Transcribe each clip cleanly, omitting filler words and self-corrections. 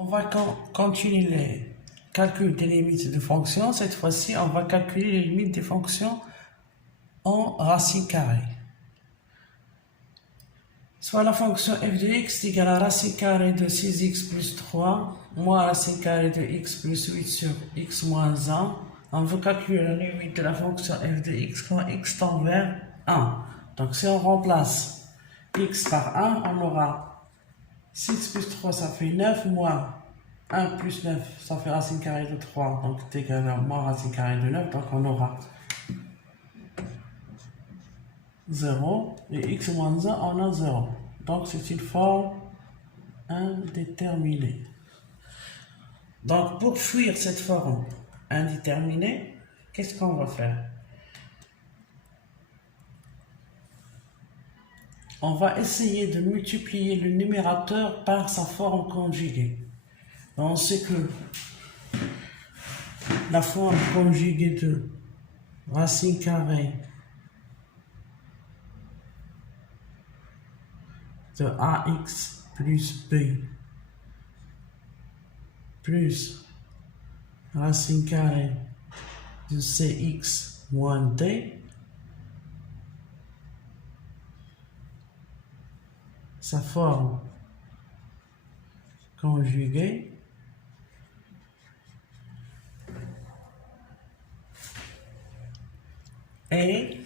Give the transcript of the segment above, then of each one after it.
On va continuer les calculs des limites de fonctions. Cette fois-ci, on va calculer les limites des fonctions en racine carrée. Soit la fonction f de x est égale à racine carrée de 6x plus 3 moins racine carrée de x plus 8 sur x moins 1. On veut calculer la limite de la fonction f de x quand x tend vers 1. Donc si on remplace x par 1, on aura 6 plus 3, ça fait 9, moins 1 plus 9, ça fait racine carrée de 3, donc c'est égal à moins racine carrée de 9, donc on aura 0, et x moins 1, on a 0. Donc c'est une forme indéterminée. Donc pour fuir cette forme indéterminée, qu'est-ce qu'on va faire? On va essayer de multiplier le numérateur par sa forme conjuguée. On sait que la forme conjuguée de racine carrée de ax plus b plus racine carrée de cx moins d, sa forme conjuguée est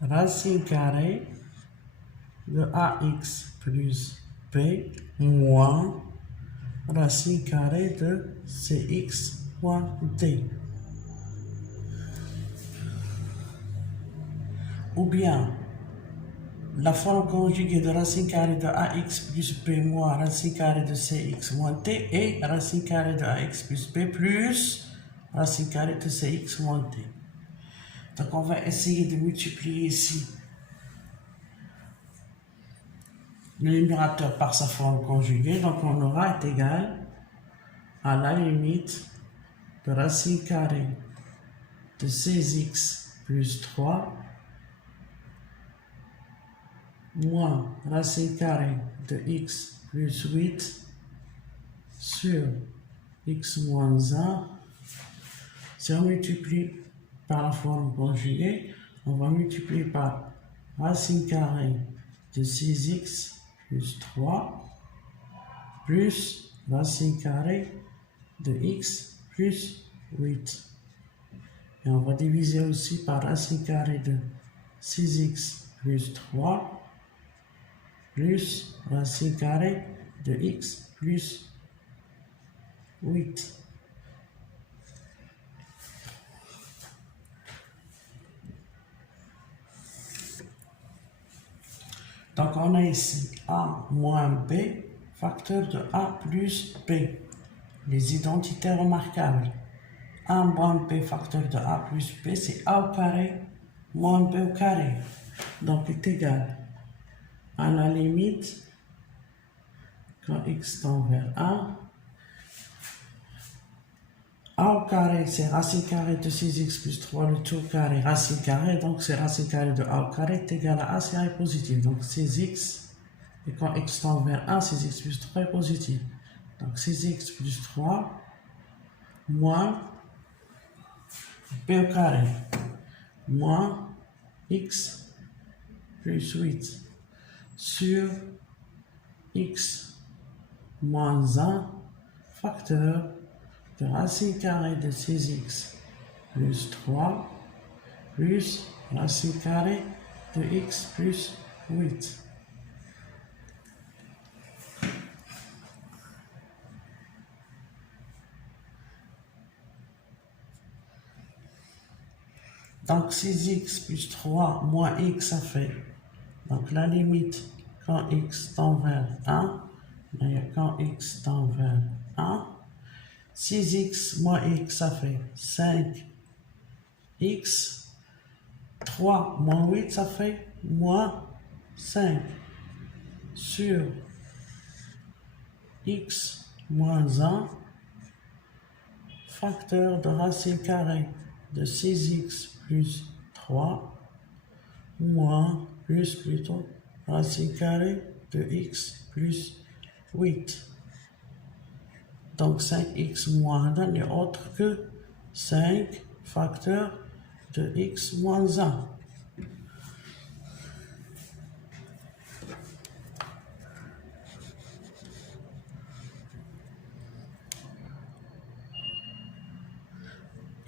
racine carrée de ax plus b moins racine carrée de cx moins d. Ou bien la forme conjuguée de racine carrée de ax plus b moins racine carrée de cx moins d et racine carrée de ax plus b plus racine carrée de cx moins d. Donc on va essayer de multiplier ici le numérateur par sa forme conjuguée. Donc on aura est égal à la limite de racine carrée de 16x plus 3 moins racine carrée de x plus 8 sur x moins 1. Si on multiplie par la forme conjuguée, on va multiplier par racine carrée de 6x plus 3 plus racine carrée de x plus 8. Et on va diviser aussi par racine carrée de 6x plus 3 plus racine carrée de x plus 8. Donc on a ici a moins b, facteur de a plus b. Les identités remarquables. a moins b facteur de a plus b, c'est a au carré moins b au carré. Donc est égal à la limite, quand x tend vers 1, a au carré, c'est racine carrée de 6x plus 3, le tout carré, racine carrée, donc c'est racine carrée de a au carré est égal à a, c'est a est positif. Donc 6x, et quand x tend vers 1, 6x plus 3 est positif. Donc 6x plus 3 moins b au carré moins x plus 8 sur x moins 1 facteur de racine carrée de 6x plus 3 plus racine carrée de x plus 8. Donc 6x plus 3 moins x, ça fait donc la limite quand x tend vers 1, quand x tend vers 1, 6x moins x, ça fait 5x, 3 moins 8, ça fait moins 5, sur x moins 1, facteur de racine carrée de 6x plus 3, moins, plus plutôt, racine carrée de x plus 8. Donc 5x moins 1 n'est autre que 5 facteur de x moins 1.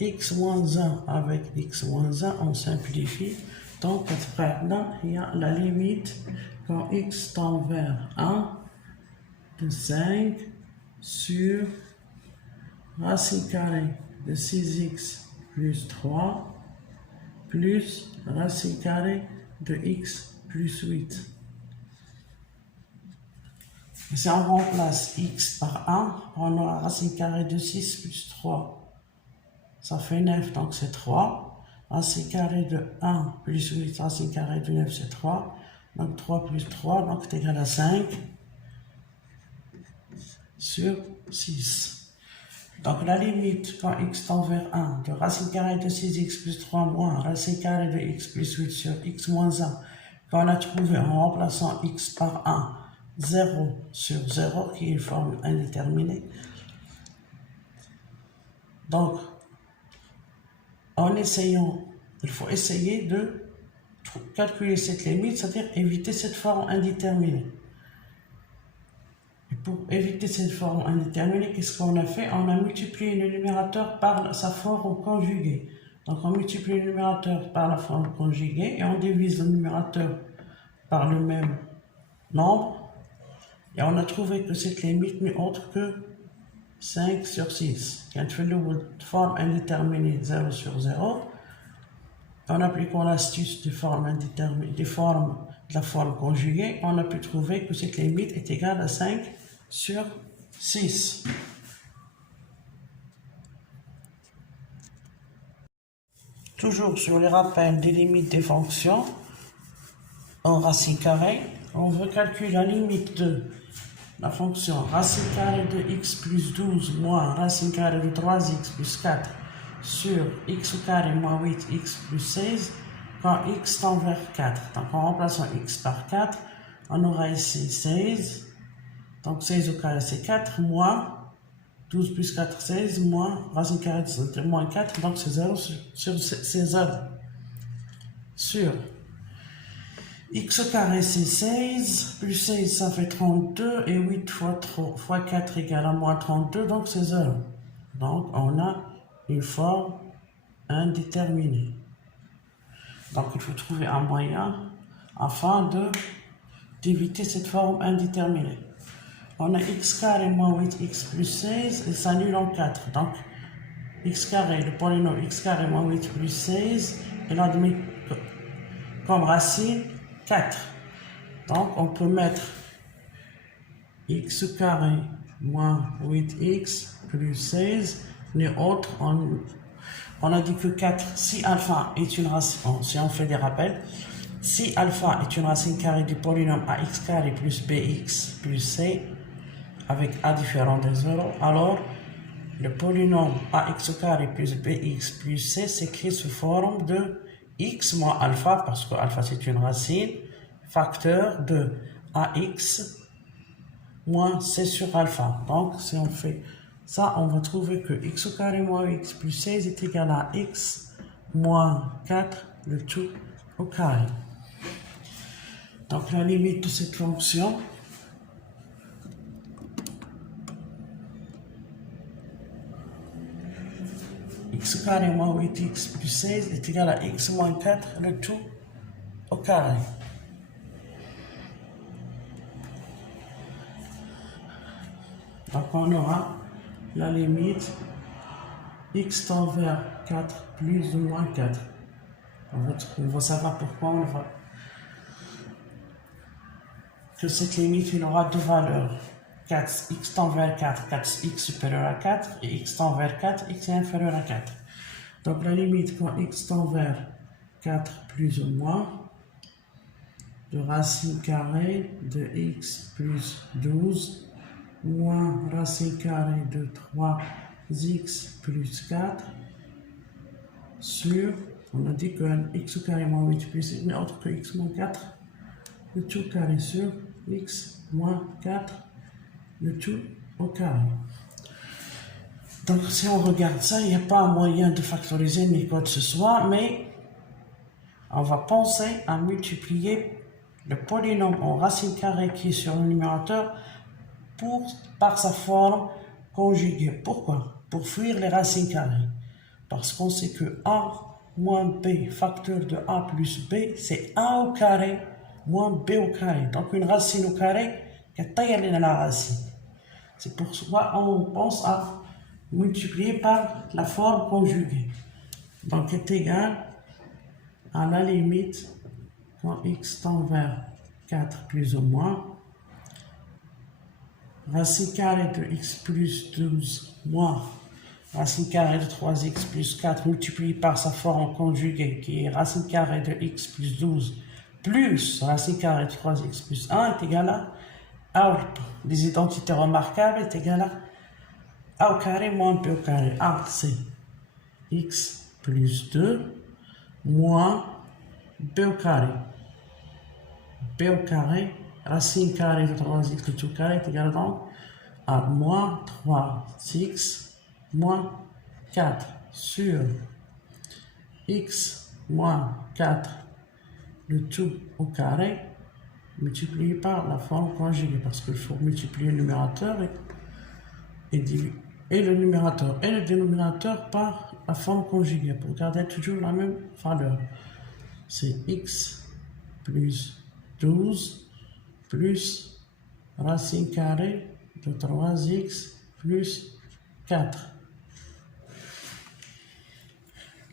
X moins 1 avec x moins 1, on simplifie. Donc maintenant, il y a la limite quand x tend vers 1 de 5 sur racine carrée de 6x plus 3 plus racine carrée de x plus 8. Si on remplace x par 1, on aura racine carrée de 6 plus 3. Ça fait 9, donc c'est 3. Racine carrée de 1 plus 8, racine carrée de 9, c'est 3. Donc 3 plus 3, donc c'est égal à 5 sur 6. Donc la limite quand x tend vers 1 de racine carrée de 6x plus 3 moins racine carrée de x plus 8 sur x moins 1, qu'on a trouvé en remplaçant x par 1, 0 sur 0, qui est une formule indéterminée. Donc, en essayant, il faut essayer de calculer cette limite, c'est-à-dire éviter cette forme indéterminée. Et pour éviter cette forme indéterminée, qu'est-ce qu'on a fait? On a multiplié le numérateur par sa forme conjuguée. Donc on multiplie le numérateur par la forme conjuguée et on divise le numérateur par le même nombre. Et on a trouvé que cette limite n'est autre que 5 sur 6. Quand on fait la forme indéterminée 0 sur 0, en appliquant l'astuce des formes indéterminées, des formes de la forme conjuguée, on a pu trouver que cette limite est égale à 5 sur 6. Toujours sur les rappels des limites des fonctions en racine carrée, on veut calculer la limite de la fonction racine carrée de x plus 12 moins racine carrée de 3x plus 4 sur x au carré moins 8x plus 16 quand x tend vers 4. Donc en remplaçant x par 4, on aura ici 16. Donc 16 au carré c'est 4 moins 12 plus 4, 16 moins racine carrée de moins 4, donc c'est 0 sur 16 sur x au carré c'est 16, plus 16 ça fait 32, et 8 fois 4 égale à moins 32, donc c'est 0. Donc on a une forme indéterminée. Donc il faut trouver un moyen afin d'éviter cette forme indéterminée. On a x carré moins 8x plus 16 et ça s'annule en 4. Donc x carré, le polynôme x carré moins 8 plus 16, et là admis comme racine 4. Donc on peut mettre x au carré moins 8x plus 16, n'est autre, on a dit que 4, si alpha est une racine, si on fait des rappels, si alpha est une racine carrée du polynôme ax carré plus bx plus c, avec a différent de 0, alors le polynôme ax au carré plus bx plus c s'écrit sous forme de x moins alpha, parce que alpha c'est une racine, facteur de ax moins c sur alpha. Donc si on fait ça, on va trouver que x au carré moins x plus 16 est égal à x moins 4, le tout au carré. Donc la limite de cette fonction, x au carré moins 8x plus 16 est égal à x moins 4, le tout au carré. Donc on aura la limite x tend vers 4 plus ou moins 4. On va savoir pourquoi on va que cette limite il aura deux valeurs. 4, x tend vers 4, 4x supérieur à 4, et x tend vers 4, x est inférieur à 4. Donc la limite quand x tend vers 4 plus ou moins de racine carrée de x plus 12 moins racine carrée de 3x plus 4 sur, on a dit que x au carré moins 8 plus 1 n'est autre que x moins 4, le tout carré sur x moins 4 le tout au carré. Donc si on regarde ça, il n'y a pas un moyen de factoriser ni quoi que ce soit, mais on va penser à multiplier le polynôme en racine carrée qui est sur le numérateur par sa forme conjuguée. Pourquoi? Pour fuir les racines carrées. Parce qu'on sait que A moins B facteur de A plus B, c'est A au carré moins B au carré. Donc une racine au carré qui est taillée dans la racine. C'est pour cela qu'on pense à multiplier par la forme conjuguée. Donc est égal à la limite quand x tend vers 4 plus ou moins racine carrée de x plus 12 moins racine carrée de 3x plus 4 multiplié par sa forme conjuguée qui est racine carrée de x plus 12 plus racine carrée de 3x plus 1 est égal à A, les identités remarquables est égal à A au carré moins B au carré. A, c'est x plus 2 moins B au carré. B au carré, racine carrée de 3x le tout carré est égal donc à moins 3x moins 4 sur x moins 4 le tout au carré multiplié par la forme conjuguée parce qu'il faut multiplier le numérateur et le numérateur et le dénominateur par la forme conjuguée pour garder toujours la même valeur. C'est x plus 12 plus racine carrée de 3x plus 4.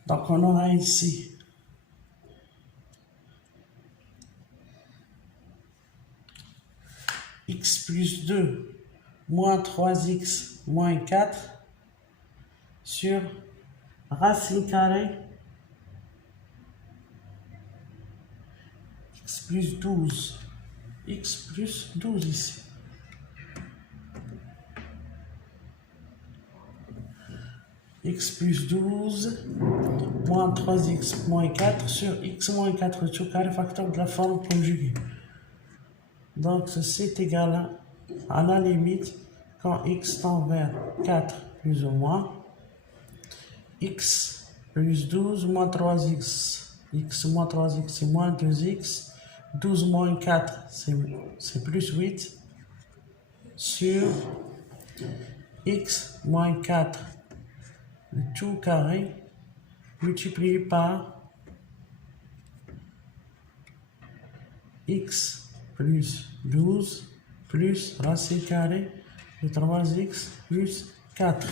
Donc on aura ici x plus 2 moins 3x moins 4 sur racine carrée x plus 12 ici. X plus 12 moins 3x moins 4 sur x moins 4 tout carré facteur de la forme conjuguée. Donc ceci est égal à la limite quand x tend vers 4 plus ou moins x plus 12 moins 3x, x moins 3x c'est moins 2x, 12 moins 4 c'est plus 8 sur x moins 4 le tout carré multiplié par x plus 12 plus racine carrée de 3x plus 4.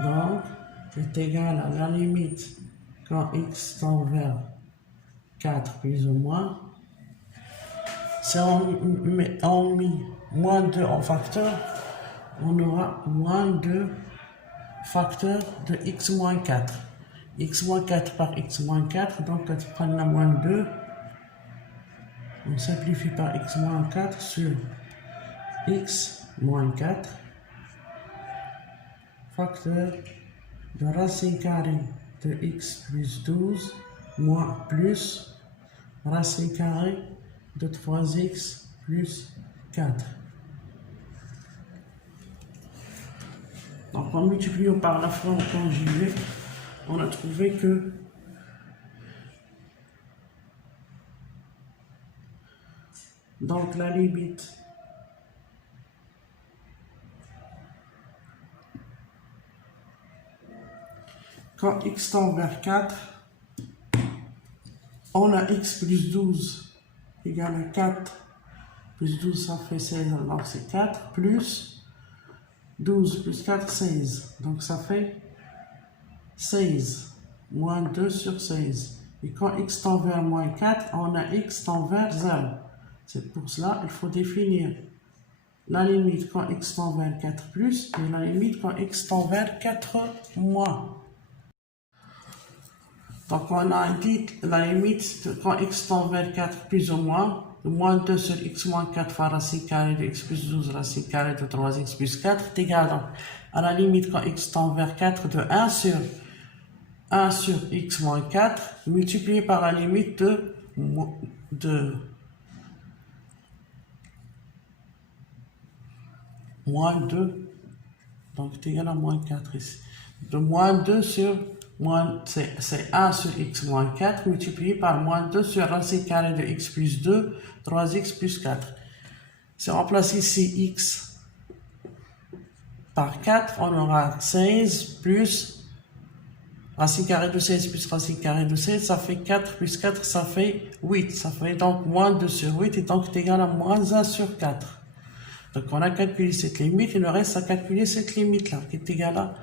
Donc, est égal à la limite quand x tend vers 4 plus ou moins. Si on met moins 2 en facteur, on aura moins 2 facteur de x moins 4. X moins 4 par x moins 4, donc quand tu prends la moins 2, on simplifie par x moins 4 sur x moins 4 facteur de racine carrée de x plus 12 moins plus racine carrée de 3x plus 4. Donc en multipliant par la forme conjuguée, on a trouvé que donc la limite quand x tend vers 4, on a x plus 12 égale à 4 plus 12 ça fait 16, alors c'est 4 plus 12 plus 4, 16. Donc ça fait 16 moins 2 sur 16. Et quand x tend vers moins 4, on a x tend vers 0. C'est pour cela qu'il faut définir la limite quand x tend vers 4 plus et la limite quand x tend vers 4 moins. Donc on a dit la limite quand x tend vers 4 plus ou moins, de moins 2 sur x moins 4 fois racine carrée de x plus 12 racine carrée de 3x plus 4 est égal donc à la limite quand x tend vers 4 de 1 sur 1 sur x moins 4 multiplié par la limite de moins 2, donc c'est égal à moins 4 ici. De moins 2 sur c'est 1 sur x moins 4 multiplié par moins 2 sur racine carrée de x plus 2, 3x plus 4. Si on remplace ici x par 4, on aura 16 plus racine carrée de 16 plus racine carrée de 16, ça fait 4 plus 4, ça fait 8. Ça fait donc moins 2 sur 8 et donc c'est égal à moins 1 sur 4. Donc on a calculé cette limite, il nous reste à calculer cette limite-là, qui est égale à,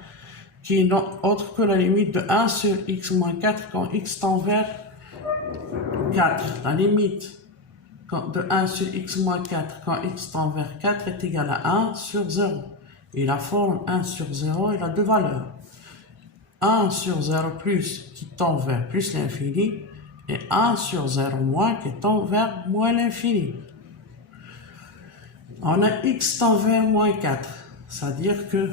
qui est non autre que la limite de 1 sur x moins 4 quand x tend vers 4. La limite de 1 sur x moins 4 quand x tend vers 4 est égale à 1 sur 0. Et la forme 1 sur 0, elle a deux valeurs. 1 sur 0 plus qui tend vers plus l'infini et 1 sur 0 moins qui tend vers moins l'infini. On a x tend vers moins 4, c'est-à-dire que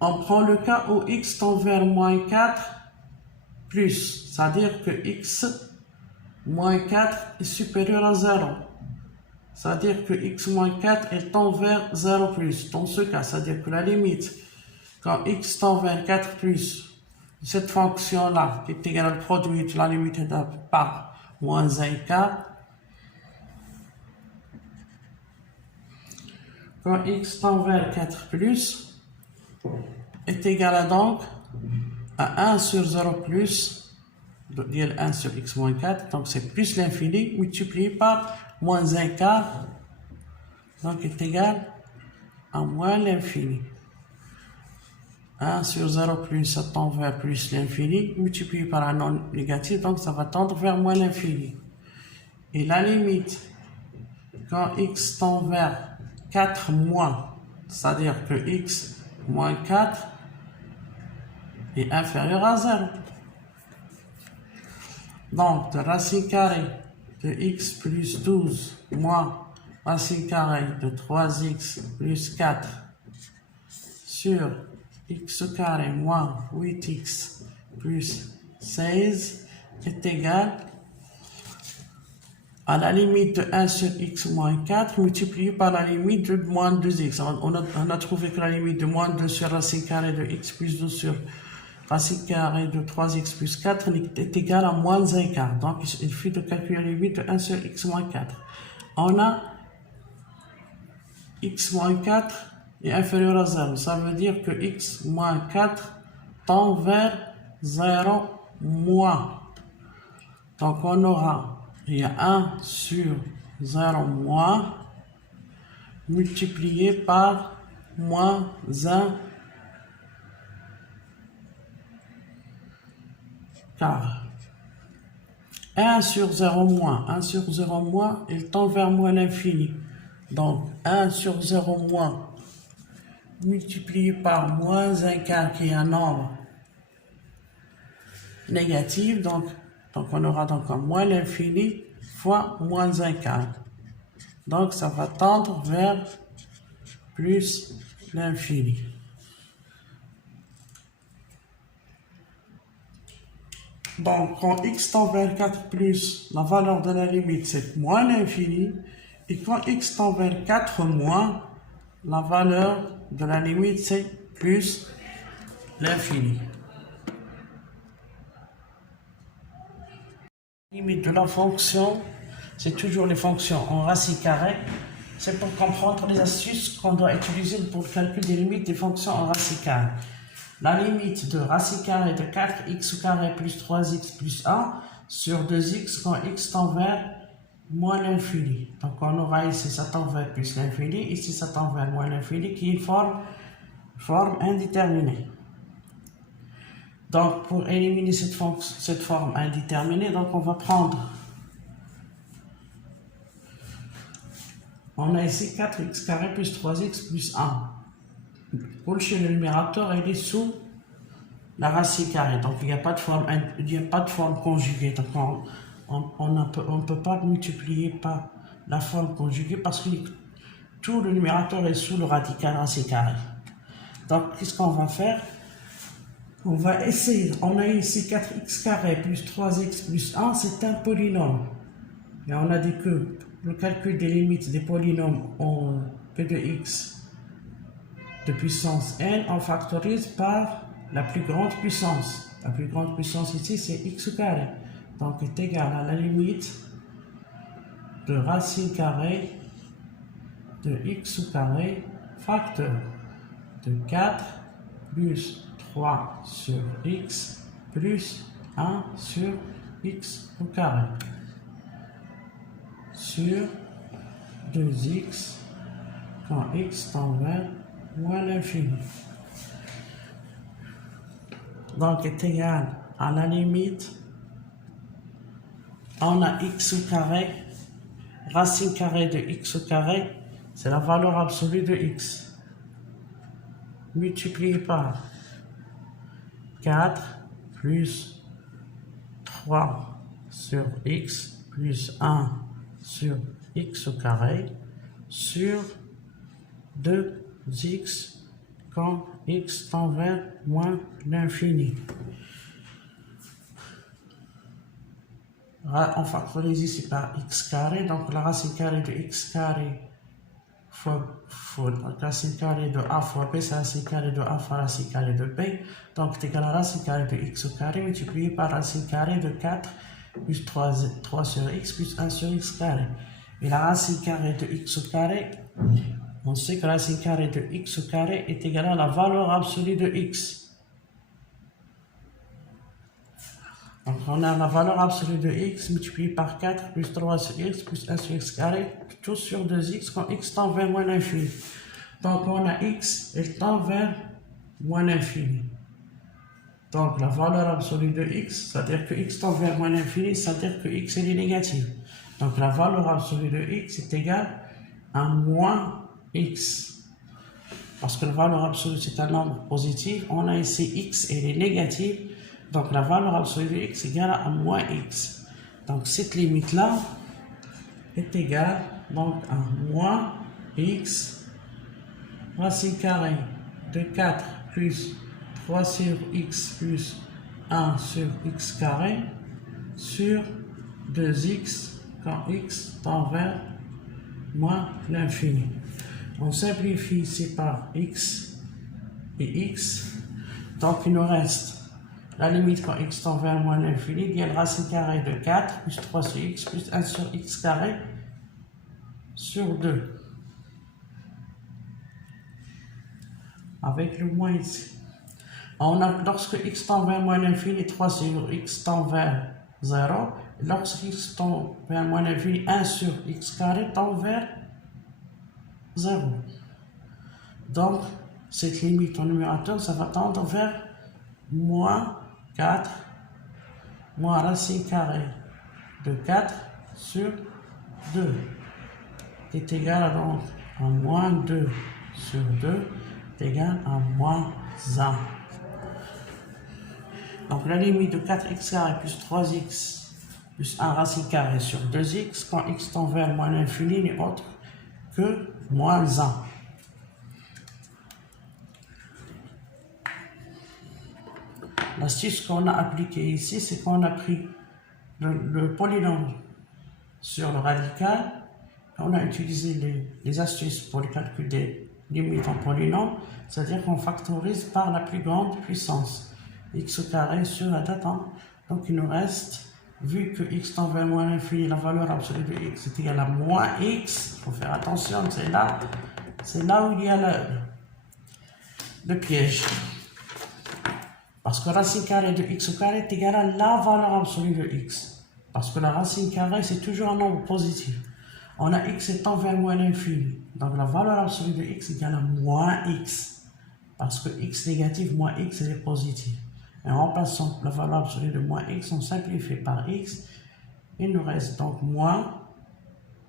on prend le cas où x tend vers moins 4 plus, c'est-à-dire que x moins 4 est supérieur à 0. C'est-à-dire que x moins 4 est tend vers 0 plus. Dans ce cas, c'est-à-dire que la limite, quand x tend vers 4 plus, cette fonction-là, qui est égale au produit de la limite par moins 1 quart, quand x tend vers 4 plus, est égal à donc à 1 sur 0 plus, dire 1 sur x moins 4, donc c'est plus l'infini multiplié par moins 1 quart, donc est égal à moins l'infini. 1 sur 0 plus, ça tend vers plus l'infini, multiplié par un non négatif, donc ça va tendre vers moins l'infini. Et la limite, quand x tend vers 4 moins, c'est-à-dire que x moins 4 est inférieur à 0. Donc, de racine carrée de x plus 12 moins racine carrée de 3x plus 4 sur x carré moins 8x plus 16 est égal à la limite de 1 sur x moins 4 multiplié par la limite de moins 2x. On a trouvé que la limite de moins 2 sur racine carrée de x plus 2 sur racine carrée de 3x plus 4 est égale à moins 1 quart. Donc il suffit de calculer la limite de 1 sur x moins 4. On a x moins 4 est inférieur à 0. Ça veut dire que x moins 4 tend vers 0 moins. Donc on aura, il y a 1 sur 0 moins multiplié par moins 1 quart. 1 sur 0 moins, 1 sur 0 moins, il tend vers moins l'infini. Donc 1 sur 0 moins multiplié par moins 1 quart qui est un nombre négatif. Donc on aura donc un moins l'infini fois moins 1 quart. Donc ça va tendre vers plus l'infini. Donc, quand x tend vers 4 plus, la valeur de la limite, c'est moins l'infini. Et quand x tend vers 4 moins, la valeur de la limite, c'est plus l'infini. La limite de la fonction, c'est toujours les fonctions en racine carrée. C'est pour comprendre les astuces qu'on doit utiliser pour le calcul des limites des fonctions en racine carrée. La limite de racine carrée de 4x carré plus 3x plus 1 sur 2x quand x tend vers moins l'infini. Donc on aura ici ça tend vers plus l'infini, ici ça tend vers moins l'infini qui est une forme indéterminée. Donc pour éliminer cette forme indéterminée, donc on va prendre, on a ici 4x carré plus 3x plus 1. Pour chez le numérateur, il est sous la racine carrée. Donc, il n'y a pas de forme conjuguée. Donc, on ne peut pas multiplier par la forme conjuguée parce que tout le numérateur est sous le radical racine carrée. Donc, qu'est-ce qu'on va faire? On va essayer. On a ici 4x carré plus 3x plus 1, c'est un polynôme. Et on a dit que le calcul des limites des polynômes en p de x de puissance n, on factorise par la plus grande puissance. La plus grande puissance ici, c'est x au carré. Donc, est égal à la limite de racine carrée de x au carré facteur de 4 plus 3 sur x plus 1 sur x au carré sur 2x quand x tend vers moins l'infini. Donc est égal à la limite, on a x au carré, racine carrée de x au carré, c'est la valeur absolue de x, multiplié par 4 plus 3 sur x plus 1 sur x au carré sur 2x quand x tend vers moins l'infini. On factorise ici par x carré, donc la racine carrée de x carré fois la racine carrée de a fois b, c'est la racine carrée de a fois la racine carrée de b, donc c'est égal à la racine carrée de x au carré multiplié par la racine carrée de 4 plus 3 sur x plus 1 sur x carré. Et la racine carrée de x au carré, on sait que la racine carrée de x au carré est égale à la valeur absolue de x. Donc on a la valeur absolue de x multipliée par 4 plus 3 sur x plus 1 sur x carré, tout sur 2x quand x tend vers moins l'infini. Donc on a x, elle tend vers moins l'infini. Donc la valeur absolue de x, c'est-à-dire que x tend vers moins l'infini, c'est-à-dire que x est négatif. Donc la valeur absolue de x est égale à moins x. Parce que la valeur absolue c'est un nombre positif, on a ici x et elle est négative. Donc la valeur absolue de x est égale à moins x. Donc cette limite-là est égale donc à moins x racine carrée de 4 plus 3 sur x plus 1 sur x carré sur 2x quand x tend vers moins l'infini. On simplifie ici par x et x. Donc il nous reste la limite quand x tend vers moins l'infini, il y a la racine carrée de 4 plus 3 sur x plus 1 sur x carré sur 2. Avec le moins ici. On a, lorsque x tend vers moins l'infini, 3 sur x tend vers 0. Lorsque x tend vers moins l'infini, 1 sur x carré tend vers 0. Donc, cette limite au numérateur, ça va tendre vers moins 4 moins racine carrée de 4 sur 2 est égal donc à moins 2 sur 2 est égal à moins 1. Donc la limite de 4x carré plus 3x plus 1 racine carrée sur 2x quand x tend vers moins l'infini n'est autre que moins 1. L'astuce qu'on a appliquée ici, c'est qu'on a pris le polynôme sur le radical. On a utilisé les astuces pour le calcul des limites en polynôme, c'est-à-dire qu'on factorise par la plus grande puissance, x au carré sur la date. Donc il nous reste, vu que x tend vers moins l'infini, la valeur absolue de x est égale à moins x. Il faut faire attention, c'est là où il y a le piège. Parce que racine carrée de x au carré est égale à la valeur absolue de x. Parce que la racine carrée, c'est toujours un nombre positif. On a x étant vers moins l'infini. Donc la valeur absolue de x est égale à moins x. Parce que x négatif moins x, elle est positive. Et en remplaçant la valeur absolue de moins x, on simplifie par x. Il nous reste donc moins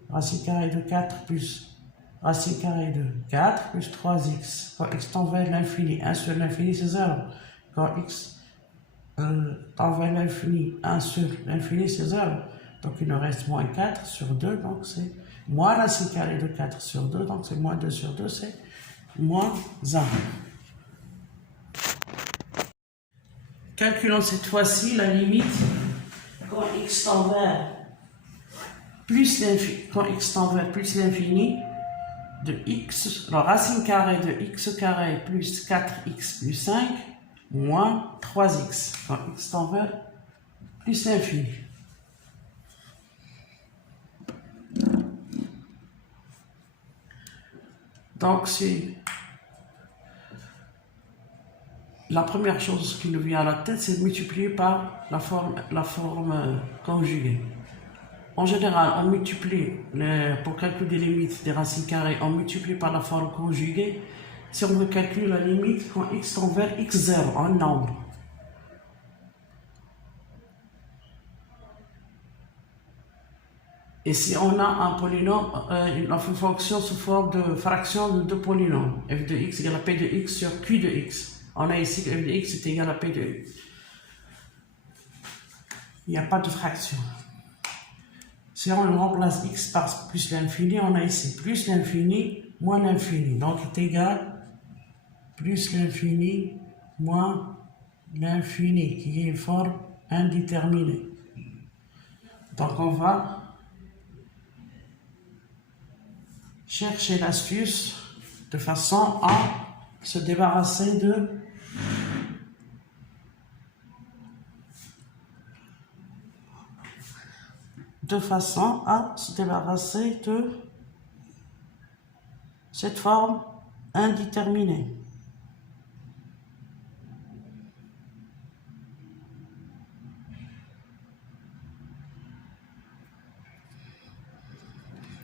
racine carrée de 4 plus racine carrée de 4 plus 3x. Quand x tend vers l'infini, 1 sur l'infini, c'est 0. Quand x tend vers l'infini, 1 sur l'infini, c'est 0. Donc il nous reste moins 4 sur 2, donc c'est moins racine carrée de 4 sur 2, donc c'est moins 2 sur 2, c'est moins 1. Calculons cette fois-ci la limite quand x tend vers plus l'infini de x, la racine carrée de x carré plus 4x plus 5 moins 3x quand x tend vers plus l'infini. Donc c'est la première chose qui nous vient à la tête, c'est de multiplier par la forme conjuguée. En général, on multiplie, pour calculer des limites des racines carrées, on multiplie par la forme conjuguée si on veut calculer la limite quand x tend vers x0 en nombre. Et si on a un polynôme, une fonction sous forme de fraction de deux polynômes, f de x égale à p de x sur q de x. On a ici que f de x est égal à p de x. Il n'y a pas de fraction. Si on remplace x par plus l'infini, on a ici plus l'infini moins l'infini. Donc est égal plus l'infini moins l'infini, qui est une forme indéterminée. Donc on va chercher l'astuce de façon à se débarrasser de cette forme indéterminée.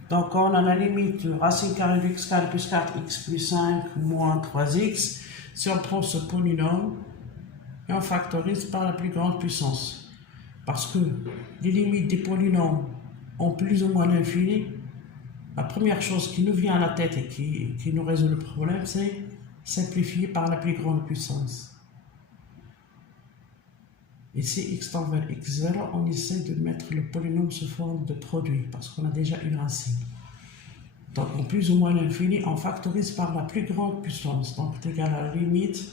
Donc on a la limite de racine carrée de x carré plus 4x plus 5 moins 3x. Si on prend ce polynôme et on factorise par la plus grande puissance. Parce que les limites des polynômes ont plus ou moins l'infini, la première chose qui nous vient à la tête et qui nous résout le problème, c'est simplifier par la plus grande puissance. Et si x tend vers x0, on essaie de mettre le polynôme sous forme de produit, parce qu'on a déjà une racine. Donc, en plus ou moins l'infini, on factorise par la plus grande puissance. Donc, c'est égal à la limite,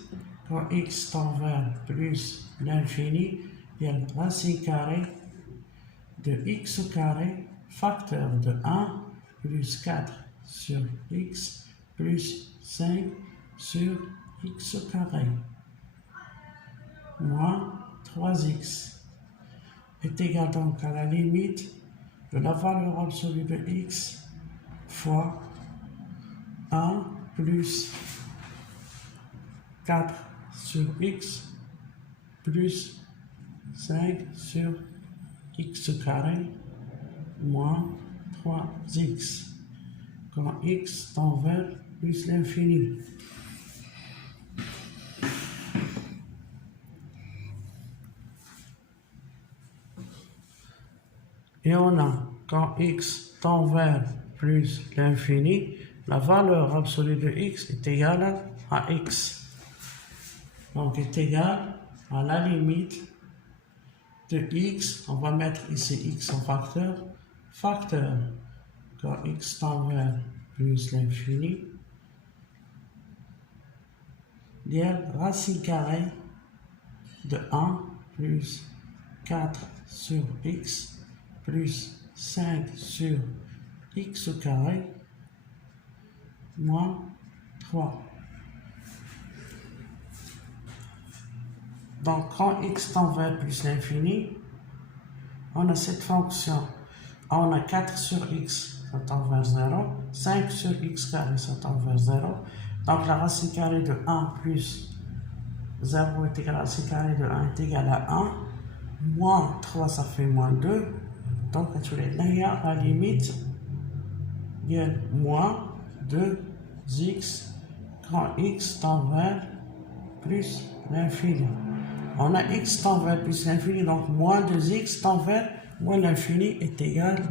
quand x tend vers plus l'infini, il y a la racine carrée de x carré, facteur de 1, plus 4 sur x, plus 5 sur x carré, moins 3x est égal donc à la limite de la valeur absolue de x fois 1 plus 4 sur x plus 5 sur x carré moins 3x quand x tend vers plus l'infini. Et on a, quand x tend vers plus l'infini, la valeur absolue de x est égale à x. Donc est égale à la limite de x, on va mettre ici x en facteur, quand x tend vers plus l'infini, il y a racine carrée de 1 plus 4 sur x plus 5 sur x carré moins 3. Donc, quand x tend vers plus l'infini, on a cette fonction. On a 4 sur x, ça tend vers 0. 5 sur x carré, ça tend vers 0. Donc, la racine carrée de 1 plus 0 est égal à la racine carrée de 1 est égal à 1. Moins 3, ça fait moins 2. Donc, la limite, il y a moins 2x quand x tend vers plus l'infini. On a x tend vers plus l'infini, donc moins 2x tend vers moins l'infini est égal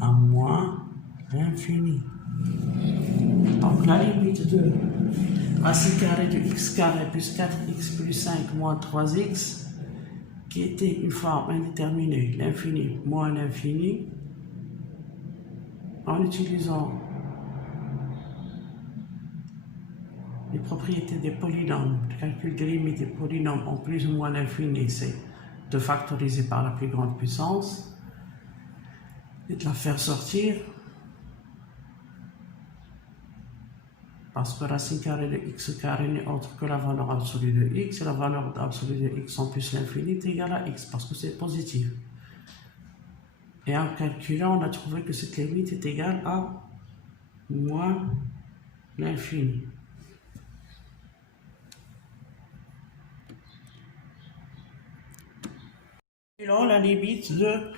à moins l'infini. Donc la limite de racine carrée de x carré plus 4x plus 5 moins 3x, qui était une forme indéterminée, l'infini moins l'infini, en utilisant les propriétés des polynômes, le calcul des limites des polynômes en plus ou moins l'infini, c'est de factoriser par la plus grande puissance et de la faire sortir. Parce que racine carrée de x carré n'est autre que la valeur absolue de x, et la valeur absolue de x en plus l'infini est égale à x, parce que c'est positif. Et en calculant, on a trouvé que cette limite est égale à moins l'infini. Calculons la limite de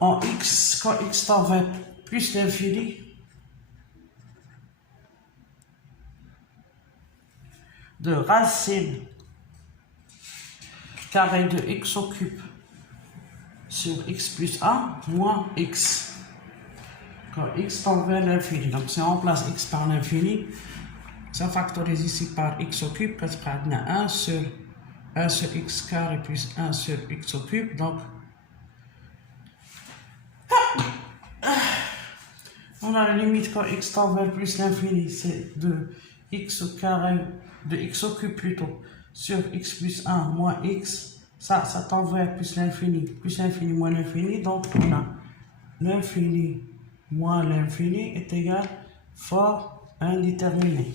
en x, quand x tend vers plus l'infini, de racine carrée de x au cube sur x plus 1 moins x. Quand x tend vers l'infini, donc si on remplace x par l'infini, ça factorise ici par x au cube, parce qu'on a 1 sur x carré plus 1 sur x au cube, donc on a la limite quand x tend vers plus l'infini, c'est de x au carré, de x au cube plutôt, sur x plus 1 moins x, ça tend vers plus l'infini moins l'infini, donc on a l'infini moins l'infini est égal fort indéterminé.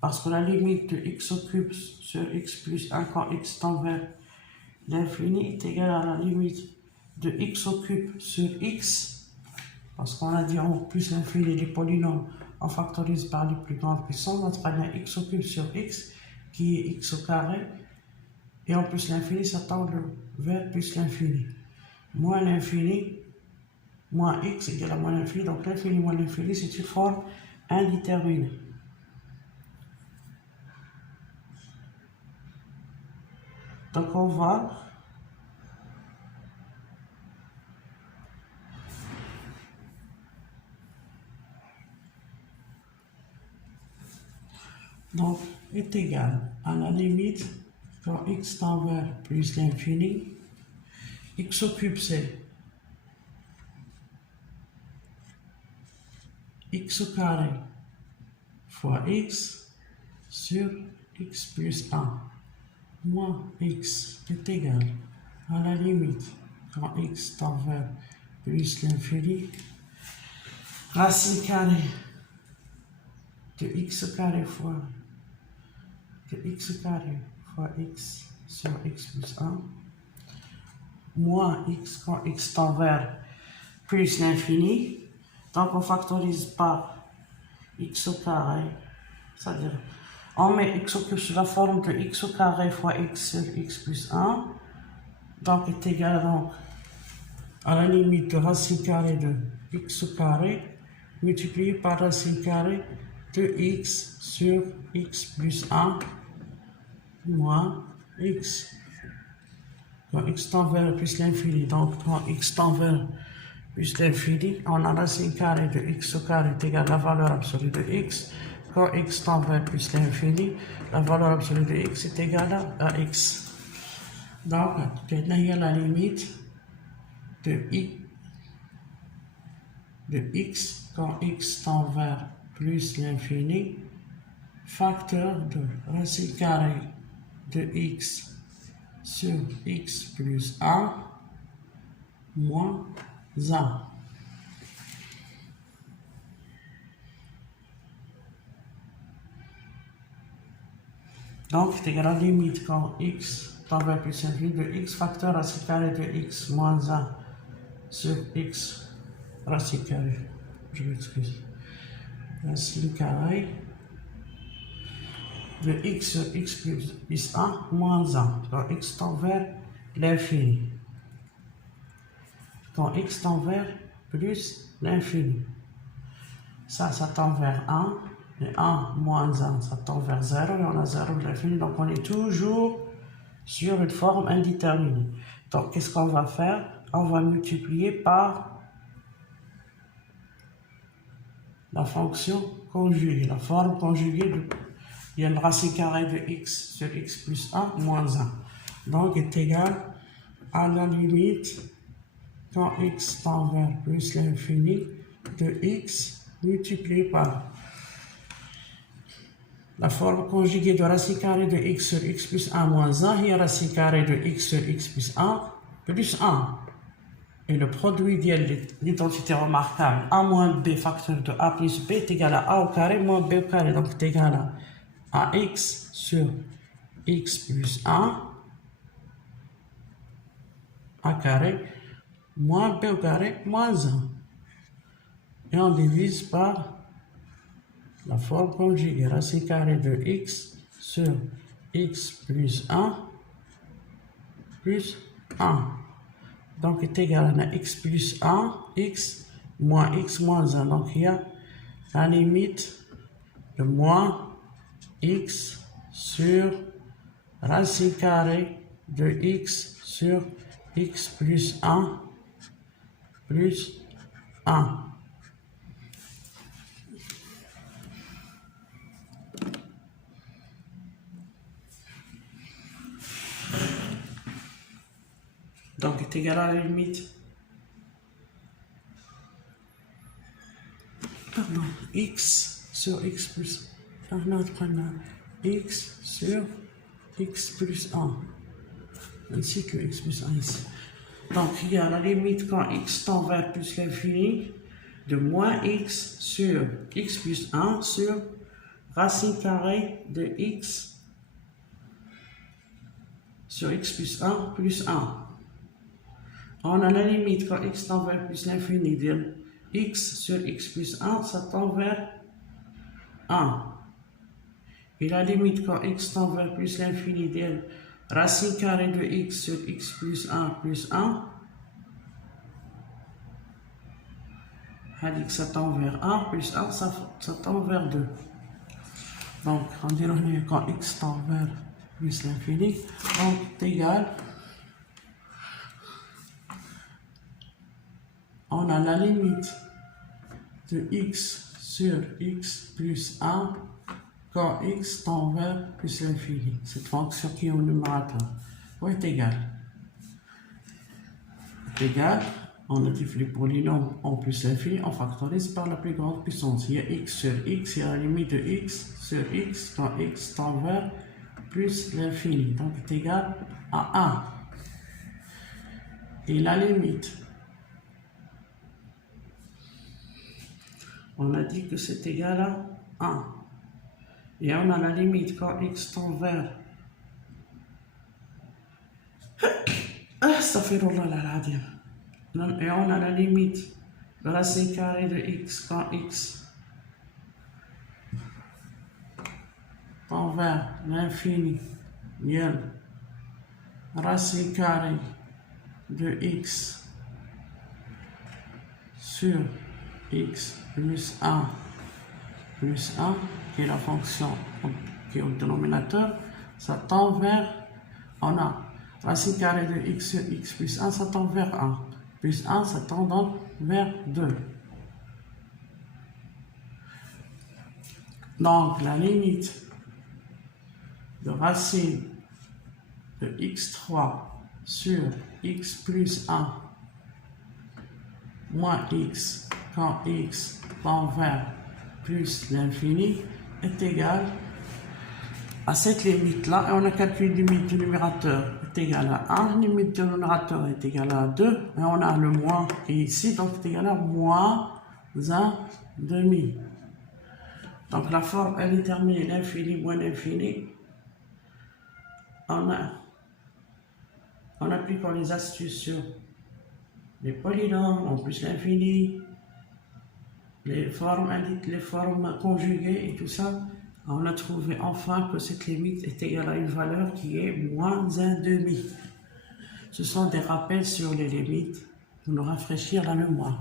Parce que la limite de x au cube sur x plus 1 quand x tend vers l'infini est égale à la limite de x au cube sur x, parce qu'on a dit en plus l'infini des polynômes, on factorise par les plus grandes puissances, donc on a x au cube sur x qui est x au carré, et en plus l'infini ça tend vers plus l'infini. Moins l'infini, moins x égale à moins l'infini, donc l'infini moins l'infini c'est une forme indéterminée. Donc on va donc est égal à la limite quand x tend vers plus l'infini, x au cube c'est x au carré fois x sur x plus 1 moins x est égal à la limite quand x tend vers plus l'infini, racine carrée de x carré fois x sur x plus 1 moins x quand x tend vers plus l'infini, donc on factorise par x au carré, c'est-à-dire on met x au cube sous la forme de x au carré fois x sur x plus 1, donc est égal donc à la limite de racine carrée de x au carré multiplié par racine carrée de x sur x plus 1 moins x. Quand x tend vers plus l'infini, donc quand x tend vers plus l'infini, on a racine carrée de x au carré est égal à la valeur absolue de x. Quand x tend vers plus l'infini, la valeur absolue de x est égale à x. Donc, il y a la limite de x quand x tend vers plus l'infini, facteur de racine carrée de x sur x plus 1 moins 1. Donc, c'est égal à la limite quand x tend vers plus l'infini de x facteur racine carrée de x moins 1 sur x racine carrée, je m'excuse, racine carrée de x sur x plus 1 moins 1, quand x tend vers l'infini. Quand x tend vers plus l'infini. Ça tend vers 1, et 1 moins 1, ça tend vers 0, et on a 0 vers l'infini, donc on est toujours sur une forme indéterminée. Donc qu'est-ce qu'on va faire? On va multiplier par la fonction conjuguée, la forme conjuguée de, il y a une racine carrée de x sur x plus 1 moins 1. Donc est égal à la limite quand x tend vers plus l'infini de x multiplié par la forme conjuguée de racine carrée de x sur x plus 1 moins 1 et racine carrée de x sur x plus 1 plus 1. Et le produit de l'identité remarquable a moins b facteur de a plus b est égal à a au carré moins b au carré. Donc c'est égal à ax sur x plus 1 a carré moins b au carré moins 1. Et on divise par la forme conjuguée racine carrée de x sur x plus 1 plus 1. Donc est égal à x plus 1, x moins 1. Donc il y a la limite de moins x sur racine carrée de x sur x plus 1 plus 1. Donc est égal à la limite. Pardon, x sur x plus 1. X sur x plus 1. Ainsi que x plus 1 ici. Donc il y a la limite quand x tend vers plus l'infini de moins x sur x plus 1 sur racine carrée de x sur x plus 1 plus 1. On a la limite quand x tend vers plus l'infini de x sur x plus 1, ça tend vers 1. Et la limite quand x tend vers plus l'infini de racine carrée de x sur x plus 1 plus 1, ça tend vers 1 plus 1, ça tend vers 2. Donc on dirait quand x tend vers plus l'infini, donc c'est égal. On a la limite de x sur x plus 1 quand x tend vers plus l'infini. Cette fonction qui est au numérateur. Est égal. Est égal. On notifie les polynômes en plus l'infini, on factorise par la plus grande puissance. Il y a x sur x, il y a la limite de x sur x quand x tend vers plus l'infini. Donc est égal à 1. Et la limite, on a dit que c'est égal à 1. Et on a la limite quand x tend vers... ça fait rouler la radio. Et on a la limite de racine carrée de x quand x tend vers l'infini. Il y a racine carrée de x sur x plus 1 plus 1, qui est la fonction qui est au dénominateur, ça tend vers, on a racine carrée de x sur x plus 1, ça tend vers 1. Plus 1, ça tend donc vers 2. Donc la limite de racine de x3 sur x plus 1 moins x quand x tend vers plus l'infini est égal à cette limite-là. Et on a calculé la limite du numérateur est égal à 1, la limite du numérateur est égal à 2, et on a le moins qui est ici, donc c'est égal à moins 1 demi. Donc la forme est déterminée l'infini moins l'infini. En appliquant les astuces sur les polynômes en plus l'infini, les formes conjuguées et tout ça, on a trouvé enfin que cette limite est égale à une valeur qui est moins 1 demi. Ce sont des rappels sur les limites pour nous rafraîchir la mémoire.